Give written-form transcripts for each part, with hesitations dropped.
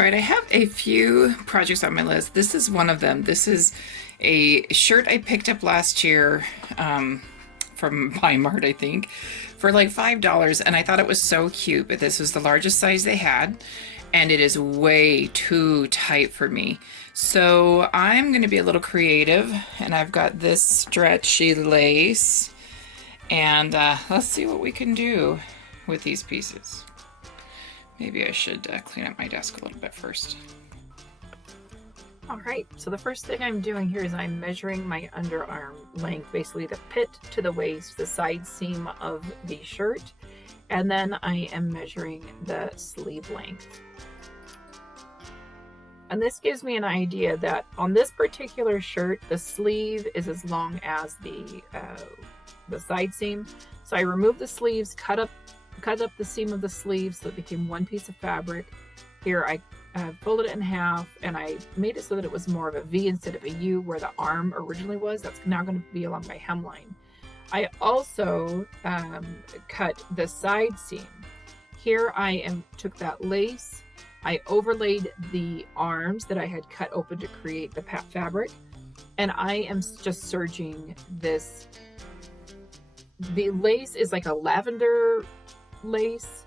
All right, I have a few projects on my list. This is one of them. This is a shirt I picked up last year from Mart, I think, for like $5, and I thought it was so cute, but this was the largest size they had, and it is way too tight for me. So I'm going to be a little creative, and I've got this stretchy lace, and let's see what we can do with these pieces. Maybe I should clean up my desk a little bit first. All right, so the first thing I'm doing here is I'm measuring my underarm length, basically the pit to the waist, the side seam of the shirt, and then I am measuring the sleeve length. And this gives me an idea that on this particular shirt, the sleeve is as long as the side seam. So I removed the sleeves, cut up the seam of the sleeve so it became one piece of fabric. Here I folded it in half and I made it so that it was more of a V instead of a U where the arm originally was. That's now going to be along my hemline. I also cut the side seam. Here I took that lace, I overlaid the arms that I had cut open to create the fabric, and I am just serging this. The lace is like a lavender lace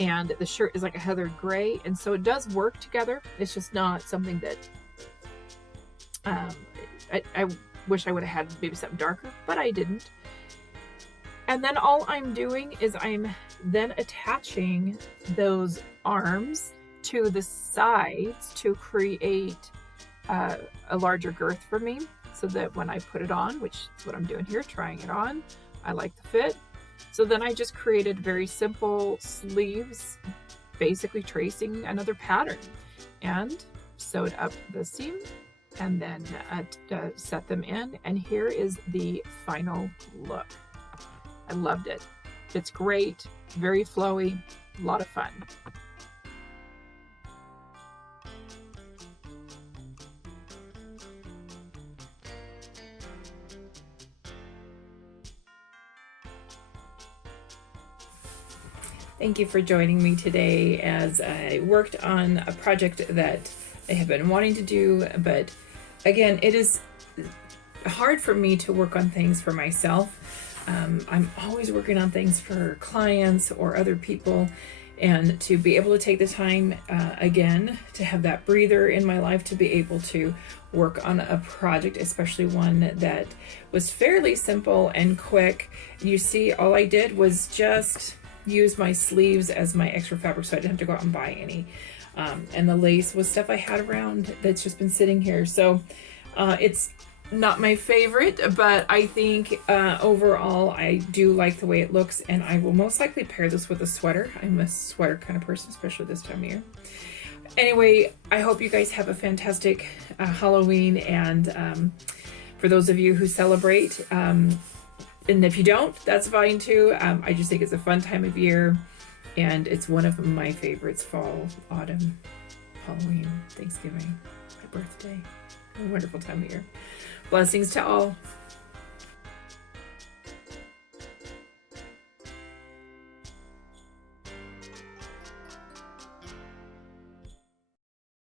and the shirt is like a heather gray, and so it does work together. It's just not something that I wish I would have had maybe something darker, but I didn't. And then all I'm doing is I'm then attaching those arms to the sides to create a larger girth for me, so that when I put it on, which is what I'm doing here, trying it on, I like the fit. So then I just created very simple sleeves, basically tracing another pattern, and sewed up the seam and then set them in. And here is the final look. I loved it. It's great, very flowy, a lot of fun. Thank you for joining me today as I worked on a project that I have been wanting to do, but again, it is hard for me to work on things for myself. I'm always working on things for clients or other people, and to be able to take the time again to have that breather in my life to be able to work on a project, especially one that was fairly simple and quick. You see, all I did was just use my sleeves as my extra fabric, so I didn't have to go out and buy any. And the lace was stuff I had around that's just been sitting here. So it's not my favorite, but I think overall I do like the way it looks, and I will most likely pair this with a sweater. I'm a sweater kind of person, especially this time of year. Anyway, I hope you guys have a fantastic Halloween, and for those of you who celebrate, and if you don't, that's fine too. I just think it's a fun time of year, and it's one of my favorites: fall, autumn, Halloween, Thanksgiving, my birthday. A wonderful time of year. Blessings to all.